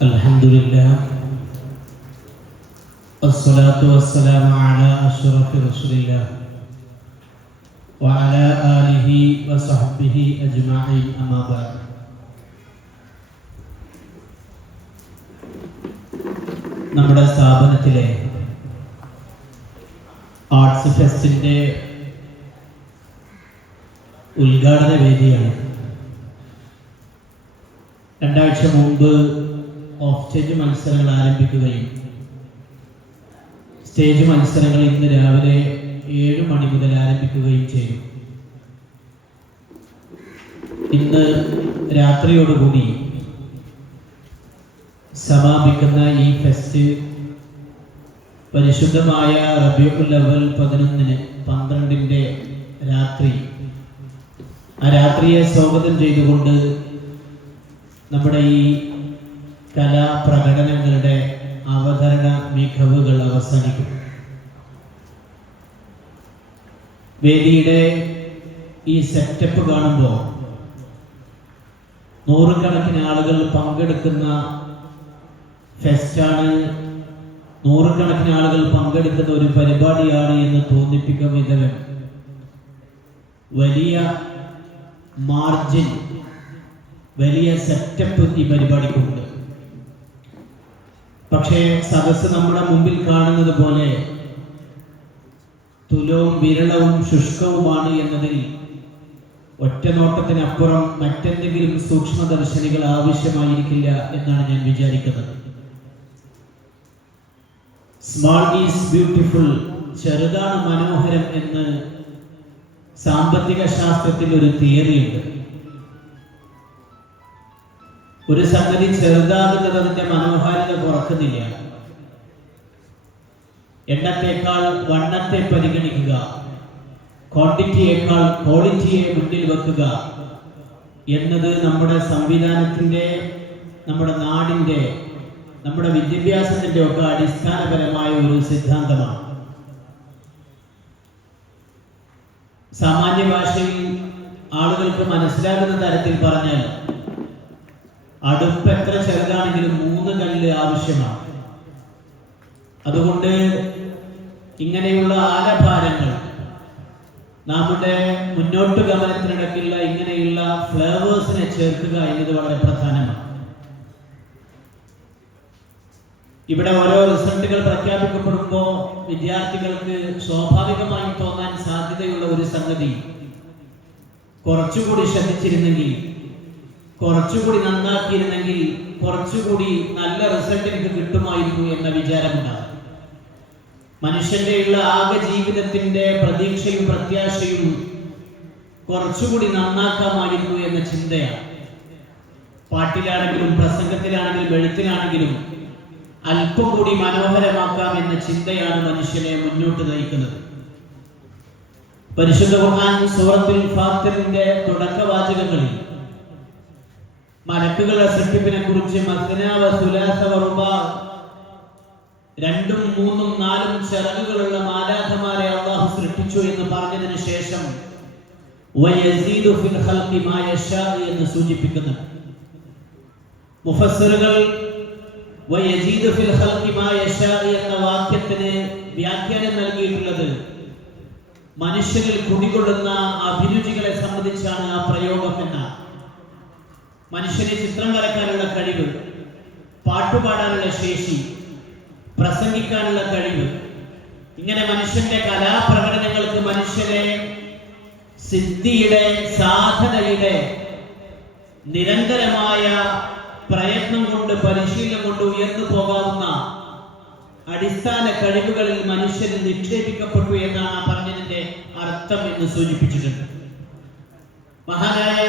الحمد لله والصلاة والسلام على أشرف رسول الله وعلى آله وصحبه أجمعين أما بعد. നമ്മുടെ സ്ഥാപനത്തിലെ ആർട്സ് ഫെസ്റ്റിന്റെ ഉദ്ഘാടന വേദിയാണ്. രണ്ടാഴ്ച മുമ്പ് ഓഫ് സ്റ്റേജ് മത്സരങ്ങൾ ആരംഭിക്കുകയും സ്റ്റേജ് മത്സരങ്ങൾ ഇന്ന് രാവിലെ 7 മണി മുതൽ ആരംഭിക്കുകയും ചെയ്തു. ഇന്ന് രാത്രിയോടുകൂടി സമാപിക്കുന്ന ഈ ഫെസ്റ്റ് പരിശുദ്ധമായ റബീഉൽ അവ്വൽ 12 രാത്രി, ആ രാത്രിയെ സ്വാഗതം ചെയ്തുകൊണ്ട് നമ്മുടെ ഈ കലാപ്രകടനങ്ങളുടെ അവതരണ മികവുകൾ അവസാനിക്കും. വേദിയുടെ ഈ സെറ്റപ്പ് കാണുമ്പോൾ നൂറുകണക്കിന് ആളുകൾ പങ്കെടുക്കുന്ന ഫെസ്റ്റാണ്, നൂറുകണക്കിന് ആളുകൾ പങ്കെടുക്കുന്ന ഒരു പരിപാടിയാണ് എന്ന് തോന്നിപ്പിക്കും വിധം വലിയ മാർജിൻ, വലിയ സെറ്റപ്പ് ഈ പരിപാടിക്കുണ്ട്. പക്ഷേ സദസ്സ് നമ്മുടെ മുമ്പിൽ കാണുന്നത് പോലെ തുലവും വിരളവും ശുഷ്കവുമാണ് എന്നതിൽ ഒറ്റ നോട്ടത്തിനപ്പുറം മറ്റെന്തെങ്കിലും സൂക്ഷ്മദർശനികൾ ആവശ്യമായിരിക്കില്ല എന്നാണ് ഞാൻ വിചാരിക്കുന്നത്. സ്മാൾ ഈസ് ബ്യൂട്ടിഫുൾ, ചെറുതാണ് മനോഹരം എന്ന് സാമ്പത്തിക ശാസ്ത്രത്തിൽ ഒരു തിയറിയുണ്ട്. ഒരു സംഗതി ചെറുതാകുന്നത് അതിന്റെ മനോഹാരിത കുറക്കുന്നില്ല. എണ്ണത്തേക്കാൾ വണ്ണത്തെ പരിഗണിക്കുക, ക്വാണ്ടിറ്റിയേക്കാൾ ക്വാളിറ്റിയെ മുന്നിൽ വെക്കുക എന്നത് നമ്മുടെ സംവിധാനത്തിന്റെ, നമ്മുടെ നാടിന്റെ, നമ്മുടെ വിദ്യാഭ്യാസത്തിന്റെ ഒക്കെ അടിസ്ഥാനപരമായ ഒരു സിദ്ധാന്തമാണ്. സാമാന്യ ഭാഷയിൽ ആളുകൾക്ക് മനസ്സിലാകുന്ന തരത്തിൽ പറഞ്ഞാൽ അടുപ്പ് എത്ര ചെറുതാണെങ്കിലും 3 കല്ല് ആവശ്യമാണ്. അതുകൊണ്ട് ഇങ്ങനെയുള്ള ആലഭാരങ്ങൾ നമ്മുടെ മുന്നോട്ട് ഗമനത്തിനിടയ്ക്കുള്ള ഇങ്ങനെയുള്ള ഫ്ലേവേഴ്സിനെ ചേർക്കുക എന്നത് വളരെ പ്രധാനമാണ്. ഇവിടെ ഓരോ റിസൾട്ടുകൾ പ്രഖ്യാപിക്കപ്പെടുമ്പോൾ വിദ്യാർത്ഥികൾക്ക് സ്വാഭാവികമായും തോന്നാൻ സാധ്യതയുള്ള ഒരു സംഗതി, കുറച്ചുകൂടി ശ്രദ്ധിച്ചിരുന്നെങ്കിൽ, കുറച്ചുകൂടി നന്നാക്കിയിരുന്നെങ്കിൽ കുറച്ചുകൂടി നല്ല റിസൾട്ട് എനിക്ക് കിട്ടുമായിരുന്നു എന്ന വിചാരമുണ്ടാകും. മനുഷ്യന്റെ ഉള്ള ആകെ ജീവിതത്തിന്റെ പ്രതീക്ഷയും പ്രത്യാശയും കുറച്ചുകൂടി നന്നാക്കാമായിരുന്നു എന്ന ചിന്തയാണ്. പാട്ടിലാണെങ്കിലും പ്രസംഗത്തിലാണെങ്കിലും എഴുത്തിലാണെങ്കിലും അല്പം കൂടി മനോഹരമാക്കാം എന്ന ചിന്തയാണ് മനുഷ്യനെ മുന്നോട്ട് നയിക്കുന്നത്. പരിശുദ്ധ ഖുർആൻ സൂറത്തുൽ ഫാത്തിറിന്റെ തുടക്കവാചകങ്ങളിൽ മലക്കുകളുടെ സൃഷ്ടിപ്പിനെ കുറിച്ച് 2, 3, 4 ചിറകുകളുള്ള മാലാഖമാരെ അല്ലാഹു സൃഷ്ടിച്ചു എന്ന് പറഞ്ഞതിന് ശേഷം വയസീദു ഫിൽ ഖൽഖി മാ യശാ എന്ന് സൂചിപ്പിക്കുന്നു. മുഫസ്സിറുകൾ വയസീദു ഫിൽ ഖൽഖി മാ യശാ എന്ന വാക്യത്തിന് വ്യാഖ്യാനം നൽകിയിട്ടുള്ളത് മനുഷ്യരിൽ കുടികൊള്ളുന്ന അഭിരുചികളെ സംബന്ധിച്ചാണ് ആ പ്രയോഗം എന്നാണ്. മനുഷ്യനെ ചിത്രം വരയ്ക്കാനുള്ള കഴിവ്, പാട്ടുപാടാനുള്ള ശേഷി, പ്രസംഗിക്കാനുള്ള കഴിവ്, ഇങ്ങനെ മനുഷ്യന്റെ കലാപ്രകടനങ്ങൾക്ക് മനുഷ്യരെ സിദ്ധിയുടെ, സാധനയുടെ നിരന്തരമായ പ്രയത്നം കൊണ്ട്, പരിശീലനം കൊണ്ട് ഉയർന്നു പോകാവുന്ന അടിസ്ഥാന കഴിവുകളിൽ മനുഷ്യന് നിക്ഷേപിക്കപ്പെട്ടു എന്നാണ് ആ പറഞ്ഞതിന്റെ അർത്ഥം എന്ന് സൂചിപ്പിച്ചിട്ടുണ്ട്. മഹാനായ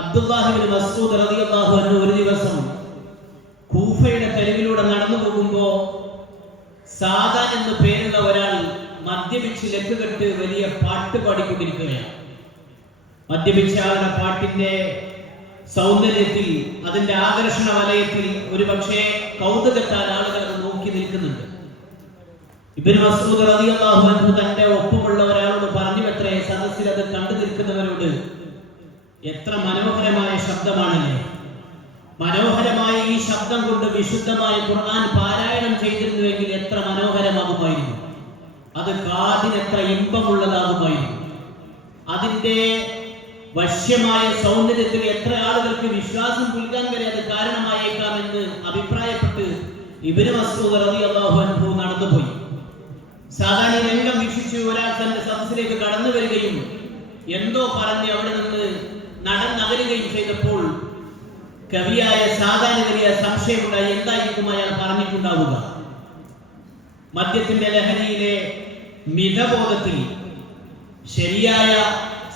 അബ്ദുല്ലാഹി ഇബ്നു മസ്ഊദ് റളിയല്ലാഹു അൻഹു ഒരു ദിവസം കൂഫയുടെ തെരുവിലൂടെ നടന്നു പോകുമ്പോ സാദാൻ എന്ന് പേരുള്ള ഒരാൾ മദ്യപിച്ച് ലക്കുകെട്ട് വലിയ പാട്ട് പാടിക്കൊണ്ടിരിക്കുകയാണ്. മദ്യപിച്ച ആളുടെ പാട്ടിന്റെ സൗന്ദര്യത്തിൽ, അതിന്റെ ആകർഷണ വലയത്തിൽ ഒരു പക്ഷേ കൗതുകത്താൽ ആളുകൾ അത് നോക്കി നിൽക്കുന്നുണ്ട്. ഇബ്നു മസ്ഊദ് റളിയല്ലാഹു അൻഹു തന്റെ ഒപ്പമുള്ള ഒരാളോട് പറഞ്ഞു അത്രേ, സദസ്സിൽ അത് കണ്ടു നിൽക്കുന്നവരോട്, എത്ര മനോഹരമായ ശബ്ദമാണല്ലേ, മനോഹരമായ ഈ ശബ്ദം കൊണ്ട് വിശുദ്ധമായ ഖുർആൻ പാരായണം ചെയ്തിരുന്നുവെങ്കിൽ എത്ര മനോഹരമാകുമായിരുന്നു, അത് കാതിന് എത്ര ഇമ്പമുള്ളതാകുമായിരുന്നു, അതിന്റെ വശ്യമായ സൗന്ദര്യത്തിൽ എത്ര ആളുകൾക്ക് വിശ്വാസം പുൽകാൻ വരെ അത് കാരണമായേക്കാമെന്ന് അഭിപ്രായപ്പെട്ട് ഇബ്നു മസ്ഊദ് റളിയല്ലാഹു അൻഹു നടന്നുപോയി. സാധാരണ രംഗം വീക്ഷിച്ച് ഒരാൾ തന്റെ സദസ്സിലേക്ക് കടന്നു വരികയും എന്തോ പറഞ്ഞ് അവിടെ നിന്ന് നടന്നകലുകയും ചെയ്തപ്പോൾ കവിയായ സാധാരണ സംശയമുണ്ടായി, എന്തായിരിക്കും അയാൾ പറഞ്ഞിട്ടുണ്ടാവുക. മദ്യത്തിന്റെ ലഹരിയിലെ മിതബോധത്തിൽ ശരിയായ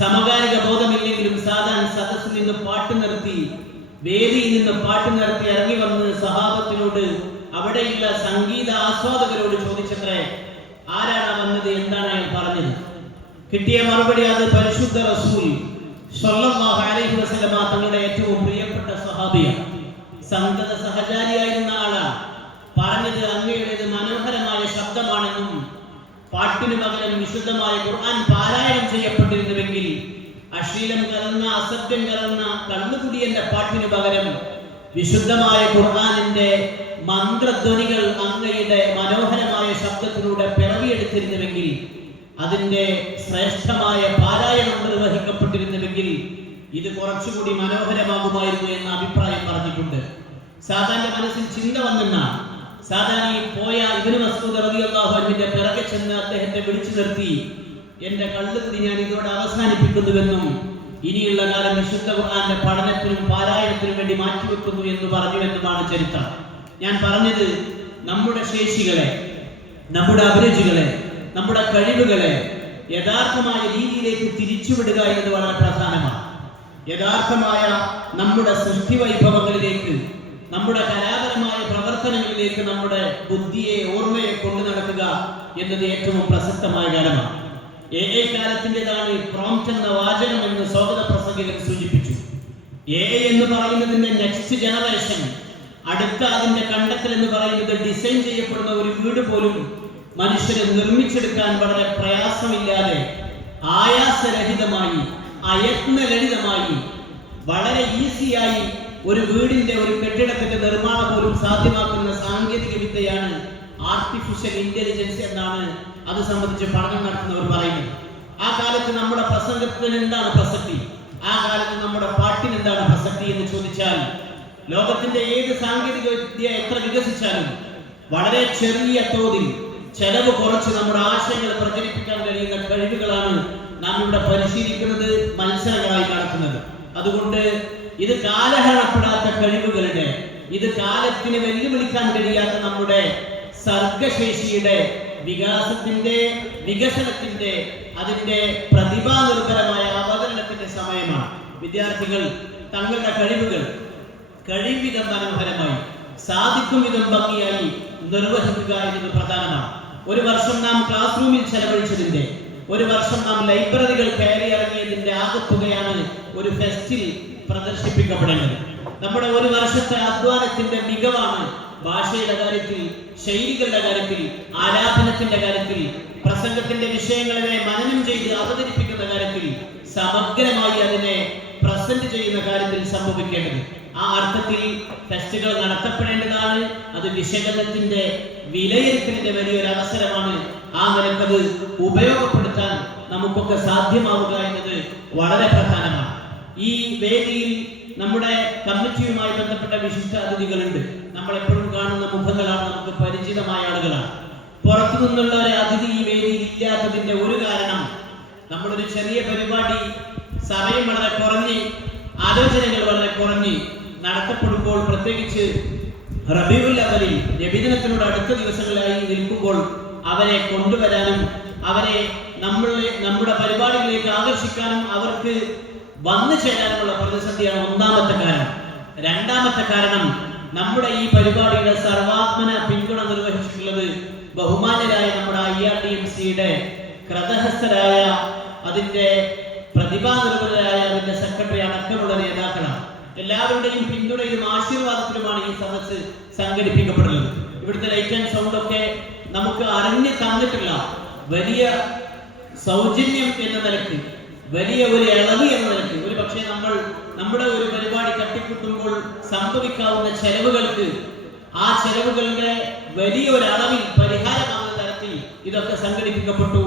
സമകാലിക ബോധമില്ലെങ്കിലും സാധാരണ സദസ്സിൽ നിന്ന് പാട്ട് നിർത്തി, വേദിയിൽ നിന്ന് പാട്ട് നിർത്തി ഇറങ്ങി വന്ന് സഹാബത്തിനോട്, അവിടെയുള്ള സംഗീത ആസ്വാദകരോട് ചോദിച്ചത്രേ, ആരാണ് വന്നത്, എന്താണ് അയാൾ പറഞ്ഞത്. കിട്ടിയ മറുപടി, അത് പരിശുദ്ധ റസൂൽ സ്വല്ലല്ലാഹു അലൈഹി വസല്ലമ തങ്ങളുടെ ഏറ്റവും പ്രിയപ്പെട്ട സ്വഹാബിയാണ്, സംഗത സഹചാരിയായിരുന്ന ആളാണ്. പറഞ്ഞത് അങ്ങയുടേത് മനോഹരമായ ശബ്ദമാണെന്നും പാട്ടിനു പകരം വിശുദ്ധമായ ഖുർആൻ പാരായണം ചെയ്യപ്പെട്ടിരുന്നുവെങ്കിൽ അശ്ലീലം കലർന്ന അസഭ്യം കലർന്ന കണ്ണുകുടിയന്റെ പാട്ടിനു പകരം വിശുദ്ധമായ ഖുർആനിന്റെ മന്ത്രധ്വനികൾ അങ്ങയുടെ മനോഹരമായ ശബ്ദത്തിലൂടെ പിറവിയെടുത്തിരുന്നുവെങ്കിൽ, അതിന്റെ ശ്രേഷ്ഠമായ പാരായണം നിർവഹിക്കപ്പെട്ടിരുന്നുവെങ്കിൽ ഇത് കുറച്ചുകൂടി മനോഹരമാകുമായിരുന്നു എന്ന അഭിപ്രായം പറഞ്ഞിട്ടുണ്ട്. സാധാരണ മനസ്സിൽ ചിന്ത വന്നെന്നാണ്. സാധാരണ ഈ പോയ ഇബ്നു മസ്ഊദ് റളിയല്ലാഹു അൻഹുവിന്റെ പിറകെ ചെന്ന് അദ്ദേഹത്തെ വിളിച്ചു നിർത്തി, എന്റെ കള്ളുകുടി ഞാൻ ഇതോടെ അവസാനിപ്പിക്കുന്നുവെന്നും ഇനിയുള്ള കാലം വിശുദ്ധ ഖുർആന്റെ പഠനത്തിനും പാരായണത്തിനും വേണ്ടി മാറ്റിവെക്കുന്നു എന്ന് പറഞ്ഞുവെന്നുമാണ് ചരിത്രം. ഞാൻ പറഞ്ഞത്, നമ്മുടെ ശേഷികളെ, നമ്മുടെ അഭിരുചികളെ, നമ്മുടെ കഴിവുകളെ യഥാർത്ഥമായ രീതിയിലേക്ക് തിരിച്ചുവിടുക എന്നത് വളരെ പ്രധാനമാണ്. യഥാർത്ഥമായ നമ്മുടെ സൃഷ്ടി വൈഭവങ്ങളിലേക്ക്, നമ്മുടെ കലാപരമായ പ്രവർത്തനങ്ങളിലേക്ക് നമ്മുടെ ബുദ്ധിയെ, ഓർമ്മയെ കൊണ്ടു നടക്കുക എന്നത് ഏറ്റവും പ്രസക്തമായ കാലമാണ്. കാലത്തിൻ്റെതാണ് പ്രോംപ്റ്റ് എന്ന വാചകം എന്ന് സ്വാഗത പ്രസംഗകൻ സൂചിപ്പിച്ചു. എന്ന് പറയുന്നതിന്റെ നെക്സ്റ്റ് ജനറേഷൻ, അടുത്ത അതിന്റെ കണ്ടെത്തൽ എന്ന് പറയുന്നത് ഡിസൈൻ ചെയ്യപ്പെടുന്ന ഒരു വീട് പോലും മനുഷ്യരെ നിർമ്മിച്ചെടുക്കാൻ വളരെ പ്രയാസമില്ലാതെ, ആയാസരഹിതമായി, അയത്നലളിതമായി, വളരെ ഈസിയായി ഒരു വീടിന്റെ, ഒരു കെട്ടിടത്തിന്റെ നിർമ്മാണം പോലും സാധ്യമാക്കുന്ന സാങ്കേതിക വിദ്യയാണ് ആർട്ടിഫിഷ്യൽ ഇന്റലിജൻസ് എന്നാണ് അത് സംബന്ധിച്ച് പഠനം നടത്തുന്നവർ പറയുന്നത്. ആ കാലത്ത് നമ്മുടെ പ്രസംഗത്തിന് എന്താണ് പ്രസക്തി, ആ കാലത്ത് നമ്മുടെ പാട്ടിന് എന്താണ് പ്രസക്തി എന്ന് ചോദിച്ചാൽ, ലോകത്തിന്റെ ഏത് സാങ്കേതിക വിദ്യ എത്ര വികസിച്ചാലും വളരെ ചെറിയ തോതിൽ ചെലവ് കുറച്ച് നമ്മുടെ ആശയങ്ങൾ പ്രചരിപ്പിക്കാൻ കഴിയുന്ന കഴിവുകളാണ് നാം ഇവിടെ പരിശീലിക്കുന്നത്, മത്സരങ്ങളായി നടത്തുന്നത്. അതുകൊണ്ട് ഇത് കാലഹരണപ്പെടാത്ത കഴിവുകളുടെ, ഇത് കാലത്തിന് വെല്ലുവിളിക്കാൻ കഴിയാത്ത നമ്മുടെ സർഗശേഷിയുടെ വികാസത്തിന്റെ, വികസനത്തിന്റെ, അതിന്റെ പ്രതിഭാനിർഭരമായ അവതരണത്തിന്റെ സമയമാണ്. വിദ്യാർത്ഥികൾ തങ്ങളുടെ കഴിവുകൾ കഴിവിധം മനോഹരമായി, സാധിക്കും വിധം ഭംഗിയായി നിർവഹിക്കുക എന്നത് പ്രധാനമാണ്. ഒരു വർഷം നാം ക്ലാസ് റൂമിൽ ചെലവഴിച്ചതിന്റെ, ഒരു വർഷം നാം ലൈബ്രറികൾ കയറി ഇറങ്ങിയതിന്റെ ആകത്തുകയാണ് ഒരു ഫെസ്റ്റിൽ പ്രദർശിപ്പിക്കപ്പെടേണ്ടത്. നമ്മുടെ ഒരു വർഷത്തെ അധ്വാനത്തിന്റെ മികവാണ് ഭാഷയുടെ കാര്യത്തിൽ, ശൈലികളുടെ കാര്യത്തിൽ, ആലാപനത്തിന്റെ കാര്യത്തിൽ, പ്രസംഗത്തിന്റെ വിഷയങ്ങളെ മനനം ചെയ്ത് അവതരിപ്പിക്കുന്ന കാര്യത്തിൽ, സമഗ്രമായി അതിനെ പ്രസന്റ് ചെയ്യുന്ന കാര്യത്തിൽ സംഭവിക്കേണ്ടത്. ആ അർത്ഥത്തിൽ ടെസ്റ്റുകൾ നടത്തപ്പെടേണ്ടതാണ്. അത് വിശകലനത്തിന്റെ, വിലയിരുത്തലിന്റെ വലിയൊരു അവസരമാണ്. ആ നിലക്കത് ഉപയോഗപ്പെടുത്താൻ നമുക്കൊക്കെ സാധ്യമാവുക എന്നത് വളരെ പ്രധാനമാണ്. ഈ വേദിയിൽ നമ്മുടെ കമ്മിറ്റിയുമായി ബന്ധപ്പെട്ട വിശിഷ്ട അതിഥികളുണ്ട്. നമ്മൾ എപ്പോഴും കാണുന്ന മുഖങ്ങളാണ്, നമുക്ക് പരിചിതമായ ആളുകളാണ്. പുറത്തു നിന്നുള്ള ഒരു അതിഥി ഈ വേദിയിൽ ഇല്ലാത്തതിന്റെ ഒരു കാരണം, നമ്മളൊരു ചെറിയ പരിപാടി സമയം വളരെ കുറഞ്ഞ്, ആലോചനകൾ വളരെ കുറഞ്ഞ് നടത്തപ്പെടുമ്പോൾ, പ്രത്യേകിച്ച് റബീഉൽ അവ്വലിൽ നബിദിനത്തിനോട് അടുത്ത ദിവസങ്ങളായി നിൽക്കുമ്പോൾ അവരെ കൊണ്ടുവരാനും അവരെ നമ്മുടെ പരിപാടികളിലേക്ക് ആകർഷിക്കാനും അവർക്ക് വന്നു ചേരാനുമുള്ള പ്രതിസന്ധിയാണ് ഒന്നാമത്തെ കാരണം. രണ്ടാമത്തെ കാരണം, നമ്മുടെ ഈ പരിപാടിയുടെ സർവാത്മന പിന്തുണ നിർവഹിച്ചിട്ടുള്ളത് ബഹുമാന്യരായ നമ്മുടെ IRDMCയുടെ കൃതഹസ്ഥരായ, അതിന്റെ പ്രതിഭാനിർഭരരായ അതിന്റെ സെക്രട്ടറി അടക്കമുള്ള നേതാക്കളാണ്. എല്ലാവരുടെയും പിന്തുണയിലും ആശീർവാദത്തിലുമാണ് ഈ സദസ്സ് സംഘടിപ്പിക്കപ്പെടുന്നത്. ഇവിടുത്തെ ലൈറ്റ് ആൻഡ് സൗണ്ട് ഒക്കെ നമുക്ക് അറിഞ്ഞു തന്നിട്ടുള്ള വലിയ സൗജന്യം എന്ന നിലയ്ക്ക്, വലിയ ഒരു ഇളവ് എന്ന നിലയ്ക്ക്, ഒരു പക്ഷേ നമ്മുടെ ഒരു പരിപാടി തട്ടിക്കൂട്ടി സംഘടിപ്പിക്കുമ്പോൾ സംഭവിക്കാവുന്ന ചെലവുകൾക്ക് ആ ചെലവുകളുടെ വലിയൊരളവിൽ പരിഹാരമാകുന്ന തരത്തിൽ ഇതൊക്കെ സംഘടിപ്പിക്കപ്പെട്ടു.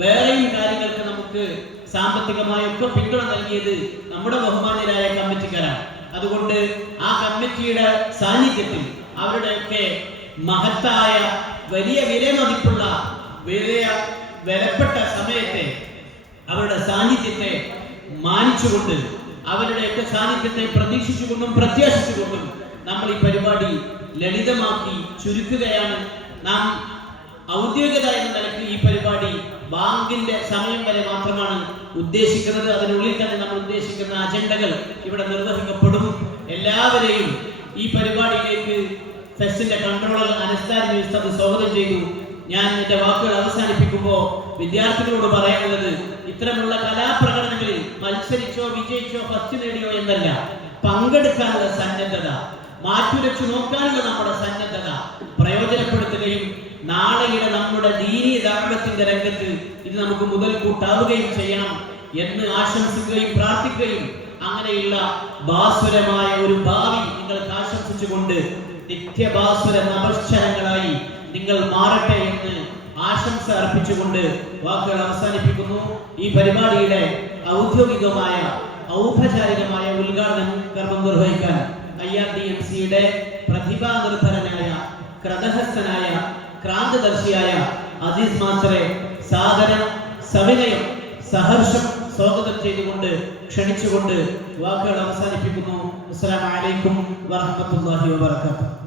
വേറെയും കാര്യങ്ങൾക്ക് നമുക്ക് സാമ്പത്തികമായൊക്കെ പിന്തുണ നൽകിയത് നമ്മുടെ ബഹുമാന്യരായ കമ്മിറ്റിക്കാരാണ്. അതുകൊണ്ട് ആ കമ്മിറ്റിയുടെ സാന്നിധ്യത്തിൽ അവരുടെയൊക്കെ മഹത്തായ വലിയ വിലമതിപ്പുള്ള വിലപ്പെട്ട സമയത്തെ അവരുടെ സാന്നിധ്യത്തെ മാനിച്ചുകൊണ്ട് അവരുടെയൊക്കെ സാന്നിധ്യത്തെ പ്രതീക്ഷിച്ചുകൊണ്ടും പ്രത്യാശിച്ചുകൊണ്ടും നമ്മൾ ഈ പരിപാടി ലളിതമാക്കി ചുരുക്കുകയാണ്. നാം ഔദ്യോഗികത എന്ന നിലയ്ക്ക് ഈ പരിപാടി ബാങ്കിന്റെ സമയം വരെ മാത്രമാണ് ഉദ്ദേശിക്കുന്നത്. അതിനുള്ളിൽ തന്നെ നമ്മൾ ഉദ്ദേശിക്കുന്ന അജണ്ടകൾ ഇവിടെ നിർവഹിക്കപ്പെടും. എല്ലാവരെയും ഈ പരിപാടിയിലേക്ക് ഫെസ്റ്റിന്റെ കൺട്രോളർ അനസ്താരി ന്യൂസ് സ്വാഗതം ചെയ്തു. ഞാൻ എന്റെ വാക്കുകൾ അവസാനിപ്പിക്കുമ്പോൾ വിദ്യാർത്ഥികളോട് പറയാനുള്ളത്, ഇത്തരമുള്ള കലാപ്രകടനങ്ങളിൽ മത്സരിച്ചോ വിജയിച്ചോ ഫസ്റ്റ് നേടിയോ എന്നല്ല, പങ്കെടുക്കാനുള്ള സന്നദ്ധത, മാറ്റുരച്ചു നോക്കാനുള്ള നമ്മുടെ സന്നദ്ധത പ്രയോജനപ്പെടുത്തുകയും നാളെയുടെ നമ്മുടെ ദീനീ ദാർഢ്യത്തിന്റെ രംഗത്ത് ഇത് നമുക്ക് മുതൽക്കൂട്ടാവുകയും ചെയ്യണം എന്ന് ആശംസിക്കുകയും പ്രാർത്ഥിക്കുകയും അങ്ങനെയുള്ള ഭാസുരമായ ഒരു ഭാവി നിങ്ങൾക്ക് ആശംസിച്ചുകൊണ്ട് നിത്യഭാസുര നമസ്കാരങ്ങളായി നിങ്ങൾ മാറട്ടെ എന്ന് ആശംസ അർപ്പിച്ചുകൊണ്ട് വാക്കുകൾ അവസാനിപ്പിക്കുന്നു. ഈ പരിപാടിയുടെ ഔദ്യോഗികമായ ഔപചാരികമായ ഉദ്ഘാടനം കർമ്മം നിർവഹിക്കാൻ IRDMCയുടെ പ്രതിഭാനിർഭരനായ കൃതഹസ്ഥനായ ക്രാന്തദർശിയായ അസീസ് മാസ്റ്ററെ സാദരം സവിനയം സഹർഷം സ്വാഗതം ചെയ്തുകൊണ്ട് ക്ഷണിച്ചുകൊണ്ട് വാക്കുകൾ അവസാനിപ്പിക്കുന്നു. അസ്സലാമു അലൈക്കും വറഹ്മത്തുള്ളാഹി വബറകാതുഹു.